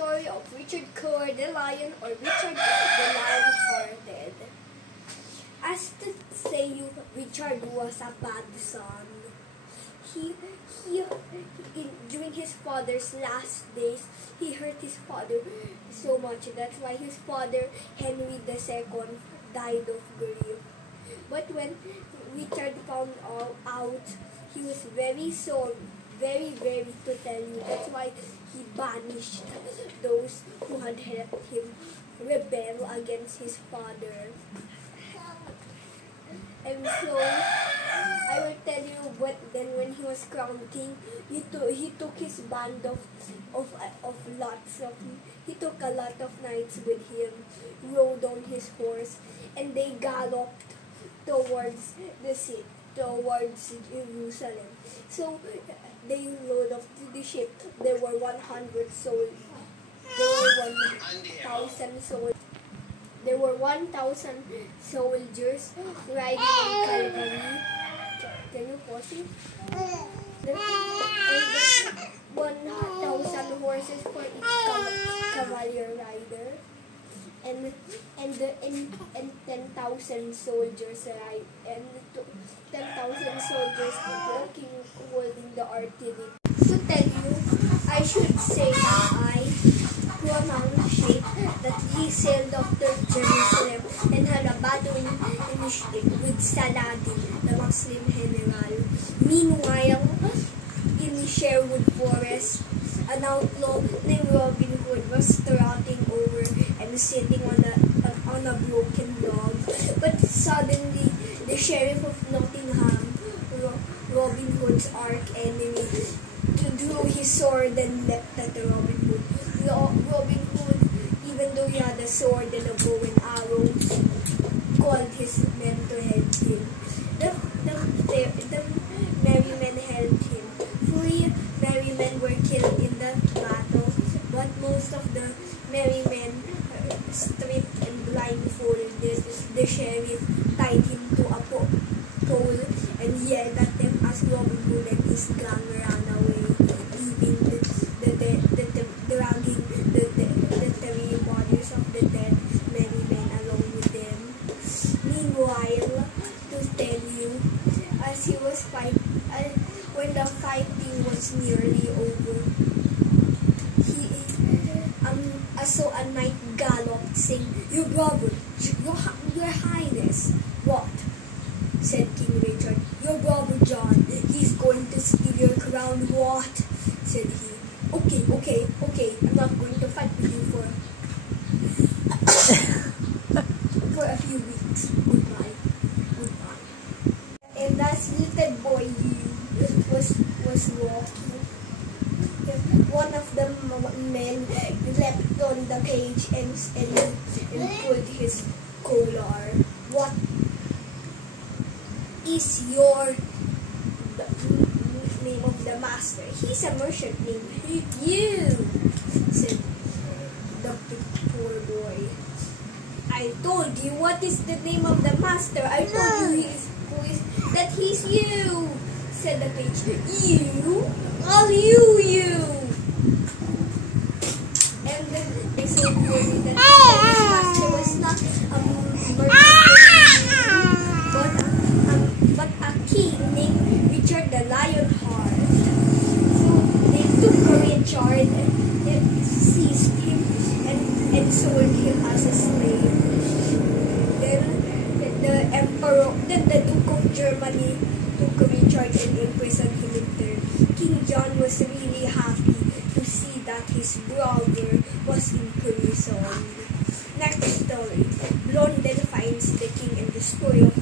story of Richard Cœur the Lion, or Richard the Lion-Hearted. As to say, Richard was a bad son. During his father's last days, he hurt his father so much. That's why his father, Henry II, died of grief. But when Richard found out, he was very sorry, very to tell you. That's why he banished those who had helped him rebel against his father. And so, I will tell you, but then when he was crowned king, he took his band he took a lot of knights with him, rode on his horse, and they galloped towards the city, towards Jerusalem. So they rode off to the ship. There were 1,000 soldiers. There were 1,000 soldiers riding on cavalry. Can you pause it? 1,000 horses for each cavalry rider, and 10,000 soldiers walking, holding the artillery. To tell you, I should say that I pronounced that he sailed off to Jerusalem and had a battling with Saladin, the Muslim general. Meanwhile, in Sherwood Forest, an outlaw named Robin Hood was trotting over and sitting on a broken log. But suddenly, the sheriff of Nottingham, Robin Hood's arch enemy, drew his sword and leapt at Robin Hood. Robin Hood, even though he had a sword and a bow and arrow, called his men to help him. The merry men helped him. 3 merry men were killed in the battle, but most of the merry men stripped and blindfolded the sheriff, tied him to a pole, and yelled at them as Robin Hood and his gang ran away, leaving dragging the 3 bodies of the dead merry men along with them. Meanwhile, to tell you, as he was when the fighting was nearly over, I saw a knight galloped, saying, "Your brother, your highness." "What?" said King Richard. "Your brother John, he's going to steal your crown." "What?" said he. Okay, I'm not going to fight with you for a few weeks. Goodbye. And as little boy was walking, one of the men leapt on the cage and pulled his collar. "What is your name of the master?" "He's a merchant named you," said the poor boy. "I told you, what is the name of the master? I told you that he's you," said the page. "You? All you. And then they said that his master was not a merchant, but a king named Richard the Lion-Hearted. So they took Richard and seized him and sold him as a slave. Then the Duke of Germany took Richard and imprisoned him in turn. King John was really happy to see that his brother was in prison. Next story. Blondel finds the king, and the story of